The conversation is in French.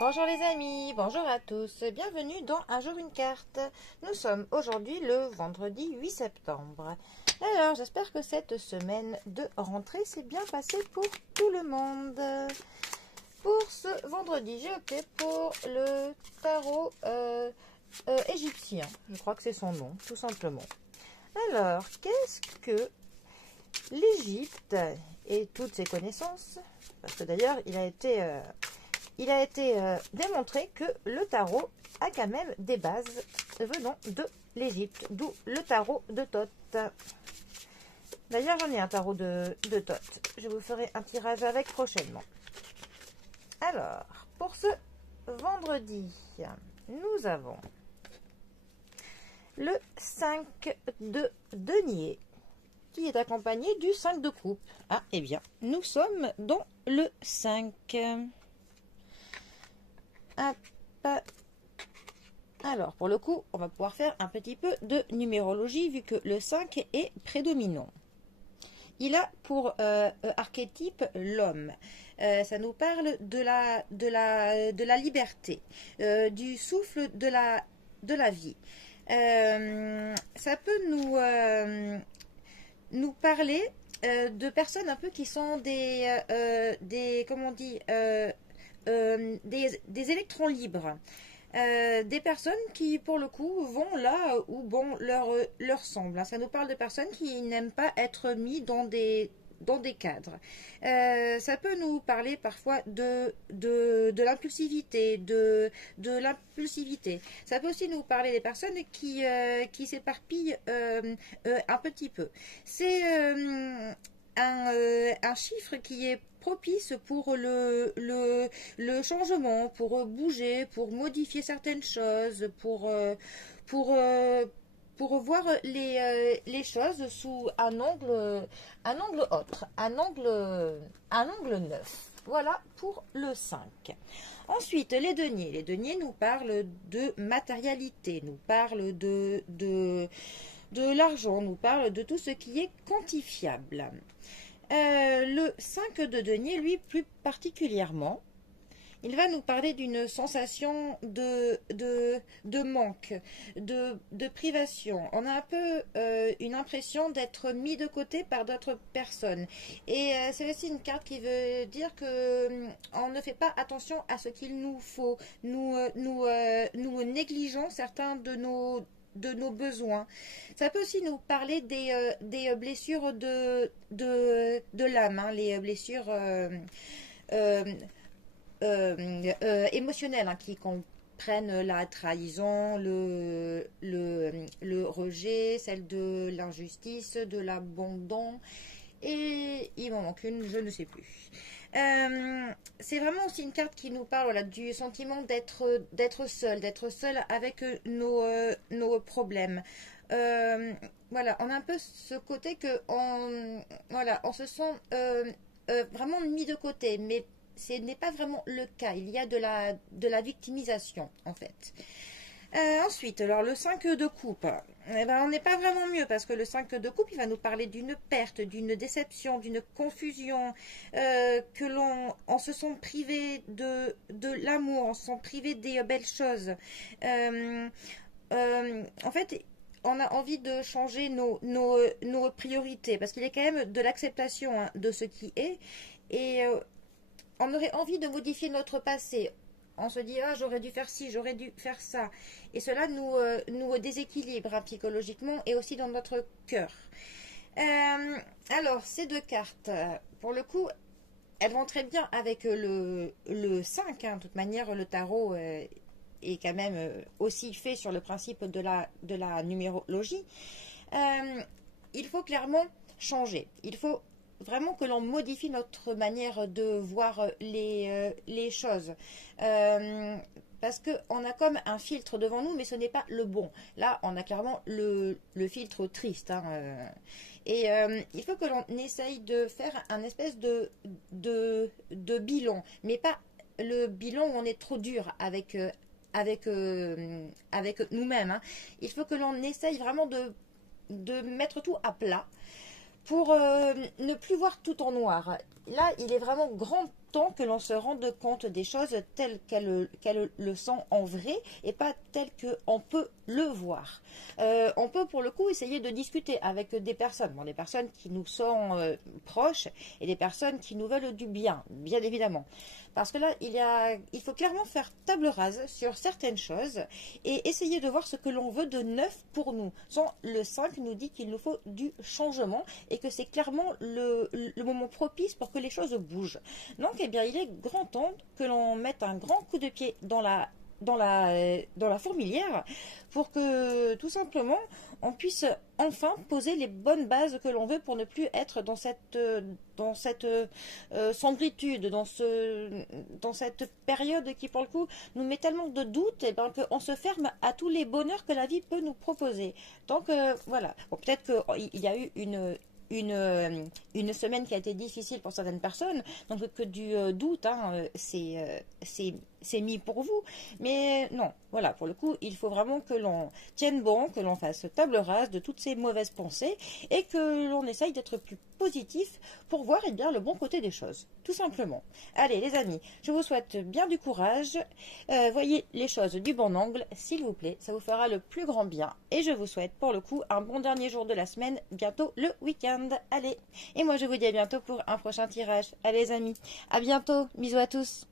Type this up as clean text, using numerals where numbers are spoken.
Bonjour les amis, bonjour à tous, bienvenue dans Un jour une carte. Nous sommes aujourd'hui le vendredi 8 septembre. Alors j'espère que cette semaine de rentrée s'est bien passée pour tout le monde. Pour ce vendredi, j'ai opté pour le tarot égyptien. Je crois que c'est son nom, tout simplement. Alors, qu'est-ce que l'Égypte et toutes ses connaissances, parce que d'ailleurs il a été démontré que le tarot a quand même des bases venant de l'Égypte, d'où le tarot de Thoth. D'ailleurs, j'en ai un tarot de Thoth. Je vous ferai un tirage avec prochainement. Alors, pour ce vendredi, nous avons le 5 de denier, qui est accompagné du 5 de coupe. Ah, eh bien, nous sommes dans le 5. Alors, pour le coup, on va pouvoir faire un petit peu de numérologie, vu que le 5 est prédominant. Il a pour archétype l'homme. Ça nous parle de la liberté, du souffle de la vie. Ça peut nous parler de personnes un peu qui sont comment on dit, des électrons libres. Des personnes qui, pour le coup, vont là où bon leur semble. Ça nous parle de personnes qui n'aiment pas être mis dans des cadres. Ça peut nous parler parfois de l'impulsivité, de l'impulsivité. Ça peut aussi nous parler des personnes qui s'éparpillent un petit peu. C'est un chiffre qui est propice pour le changement, pour bouger, pour modifier certaines choses, pour voir les choses sous un angle autre, un angle neuf. Voilà pour le 5. Ensuite, les deniers. Les deniers nous parlent de matérialité, nous parlent de l'argent, nous parlent de tout ce qui est quantifiable. Le 5 de denier, lui, plus particulièrement, il va nous parler d'une sensation de manque, de privation. On a un peu une impression d'être mis de côté par d'autres personnes. Et c'est aussi une carte qui veut dire que on ne fait pas attention à ce qu'il nous faut. Nous négligeons certains de nos besoins. Ça peut aussi nous parler des blessures de l'âme, hein, les blessures émotionnelles, hein, qui comprennent la trahison, le rejet, celle de l'injustice, de l'abandon, et il m'en manque une, je ne sais plus. C'est vraiment aussi une carte qui nous parle, voilà, du sentiment d'être seul avec nos problèmes. Voilà, on a un peu ce côté que on se sent vraiment mis de côté, mais ce n'est pas vraiment le cas. Il y a de la victimisation, en fait. Ensuite, alors le 5 de coupe, eh ben, on n'est pas vraiment mieux, parce que le 5 de coupe, il va nous parler d'une perte, d'une déception, d'une confusion, on se sent privé de l'amour, on se sent privé des belles choses. En fait, on a envie de changer nos priorités, parce qu'il y a quand même de l'acceptation, hein, de ce qui est, et on aurait envie de modifier notre passé. On se dit, ah, j'aurais dû faire ci, j'aurais dû faire ça. Et cela nous déséquilibre, hein, psychologiquement et aussi dans notre cœur. Alors, ces deux cartes, pour le coup, elles vont très bien avec le 5. Hein. De toute manière, le tarot est quand même aussi fait sur le principe de la numérologie. Il faut clairement changer. Il faut vraiment que l'on modifie notre manière de voir les choses. Parce qu'on a comme un filtre devant nous, mais ce n'est pas le bon. Là, on a clairement le filtre triste. Hein, et il faut que l'on essaye de faire un espèce de bilan, mais pas le bilan où on est trop dur avec nous-mêmes. Hein. Il faut que l'on essaye vraiment de mettre tout à plat, pour ne plus voir tout en noir. là, il est vraiment grand temps que l'on se rende compte des choses telles qu'elles le sont en vrai et pas telles qu'on peut le voir. On peut pour le coup essayer de discuter avec des personnes, bon, des personnes qui nous sont proches et des personnes qui nous veulent du bien, bien évidemment. Parce que là, il faut clairement faire table rase sur certaines choses et essayer de voir ce que l'on veut de neuf pour nous. Le 5 nous dit qu'il nous faut du changement et que c'est clairement le moment propice pour que les choses bougent. Donc, eh bien, il est grand temps que l'on mette un grand coup de pied dans la fourmilière pour que tout simplement on puisse enfin poser les bonnes bases que l'on veut pour ne plus être dans cette sombritude, dans cette période qui pour le coup nous met tellement de doutes et ben, qu'on se ferme à tous les bonheurs que la vie peut nous proposer. Donc voilà, bon, peut-être qu'il y a eu une semaine qui a été difficile pour certaines personnes, donc que du doute, hein, c'est mis pour vous. Mais non, voilà, pour le coup, il faut vraiment que l'on tienne bon, que l'on fasse table rase de toutes ces mauvaises pensées et que l'on essaye d'être plus positif pour voir eh bien, le bon côté des choses, tout simplement. Allez les amis, je vous souhaite bien du courage, voyez les choses du bon angle, s'il vous plaît, ça vous fera le plus grand bien. Et je vous souhaite pour le coup un bon dernier jour de la semaine, bientôt le week-end. Allez, et moi je vous dis à bientôt pour un prochain tirage. Allez les amis, à bientôt, bisous à tous.